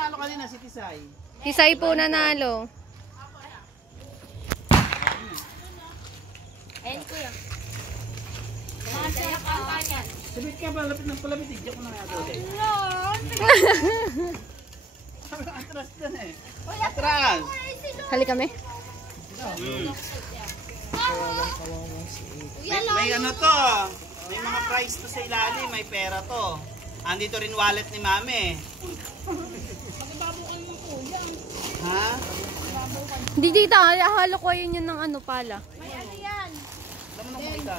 nanalo kanina si Tisay? Si Sai po nanalo. Ayun kuya. Sabit ka ba? Lapit ng palapit. Diyan ko na nga doon eh. Atras dyan eh. Atras! Hali kami. May ano to. May mga prize to sa ilalim. May pera to. Andito rin wallet ni Mami. Ha? Hindi dito, halo ko yun ng ano pala. May ano yan? Alam mo nang makita.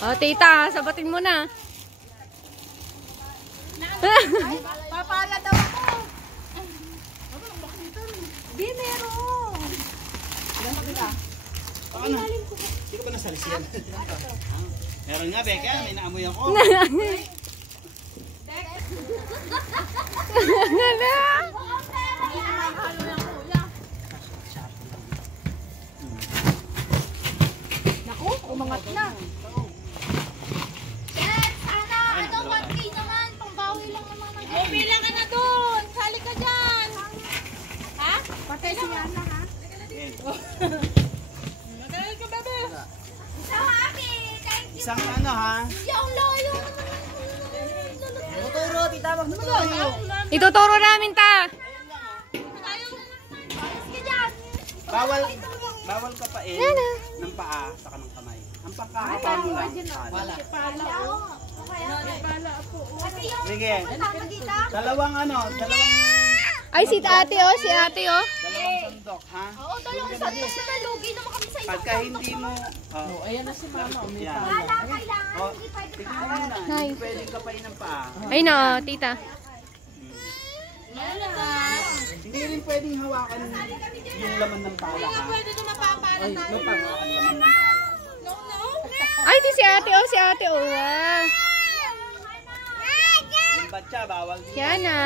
Oh, tita, sabatin mo na. Papala daw ako. Di meron. Ilan pa kita? Paano? Hindi ko ba nasalisiyan? Meron nga, Becca. May naamoy ako. Naku, umangat na. Ano, 1K naman. Pangbawi lang naman. Bilang ka na doon. Sali ka dyan. Ha? Patay si Yana, ha? Magaling ka, bebe. Isang happy. Thank you. Isang ano ha? Yung layo naman. Tuturo, tita. Wag naman layo. Ituturo namin ta. Bawal ka pa ng paa sa kanang kamay. Ang pagkakapa mo lang. Sige. Dalawang Ay, si ate oh, si ate oh. dalawang sandok, ha? Oo, dalawang sandok na lugi naman kami sa isang Pagka hindi mo... ayan na si mama. wala, kailangan. Hindi pwede Tignan mo na. Hindi pwedeng kapain ng paa. Ay na, oh, tita. Hindi rin pwedeng hawakan yung laman ng pala, ha? Pwede na mapapala Ay, tayo. hawakan laman ng pala. No. Ay, di si ate oh, si ate oh. Wow. Yung batya, bawal din. Yana.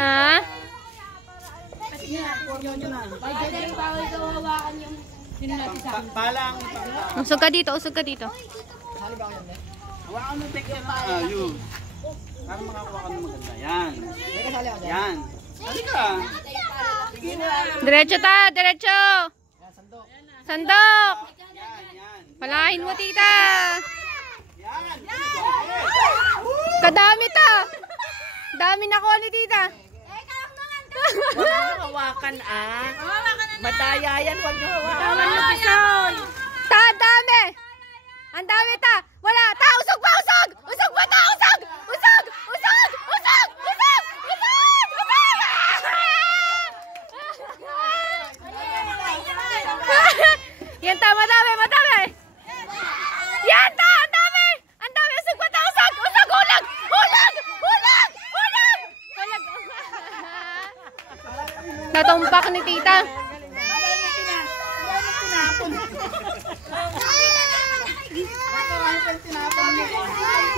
Sige, poryon nyo na. Bawal daw hawakan yung Pala ang ipang... Usog ka dito, usog ka dito. Hawakan mo, Becca na. Yun. Para makakuha ka ng maganda. Yan. Yan. Halika. Sige na. Diretso ta, diretso. Sandok. Yan. Palahin mo, tita. Yan. Kadami ta. Dami na ko ni tita. Hawakan Madaya yan, wag nyo hawakan. Ta, ang dami. Ang dami ta. Wala. Ta, usog pa, usog. Usog pa ta, usog. Usog, usog, usog, usog, usog, usog. Yan ta, madami, madami. Yan ta, ang dami. Ang dami, usog pa ta, usog. Usog, ulag, ulag, ulag, ulag. Ulag. Natumpak ni tita. Tinapon mo.